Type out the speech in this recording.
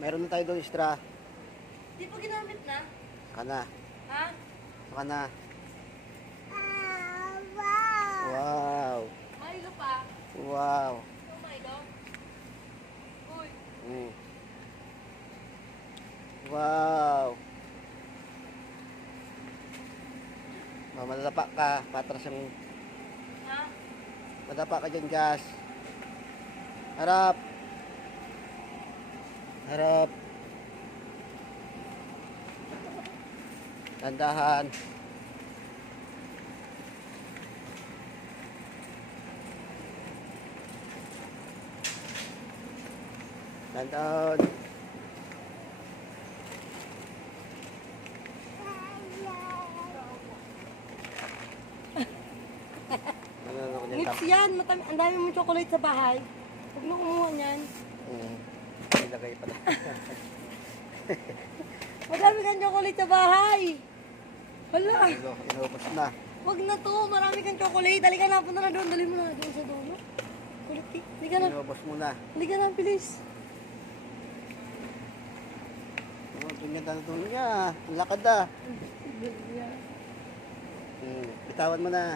Meron na tayo doon extra. Di pa ginamit na? Saka na. Ha? Saka na. Wow. Milo pa? Wow. Ito Milo? Uy. Mm. Wow. Madapa ka. Patras ang... Ha? Madapa ka dyan, Jas. Harap. Harap. Tandahan. Tandahan. Nips yan. Ang dami mong chocolate sa bahay. Huwag mo kumuha niyan. Ilagay pala. Madami kang chocolate sa bahay. Hala. Inubos na. Huwag na to. Marami kang chocolate. Dali ka na. Punta na doon. Dali mo na doon sa dulo. Kulit eh. Dali ka na. Inubos mo na. Dali ka na. Bilis. Ganda na doon niya. Ang lakad ah. Bitawan mo na.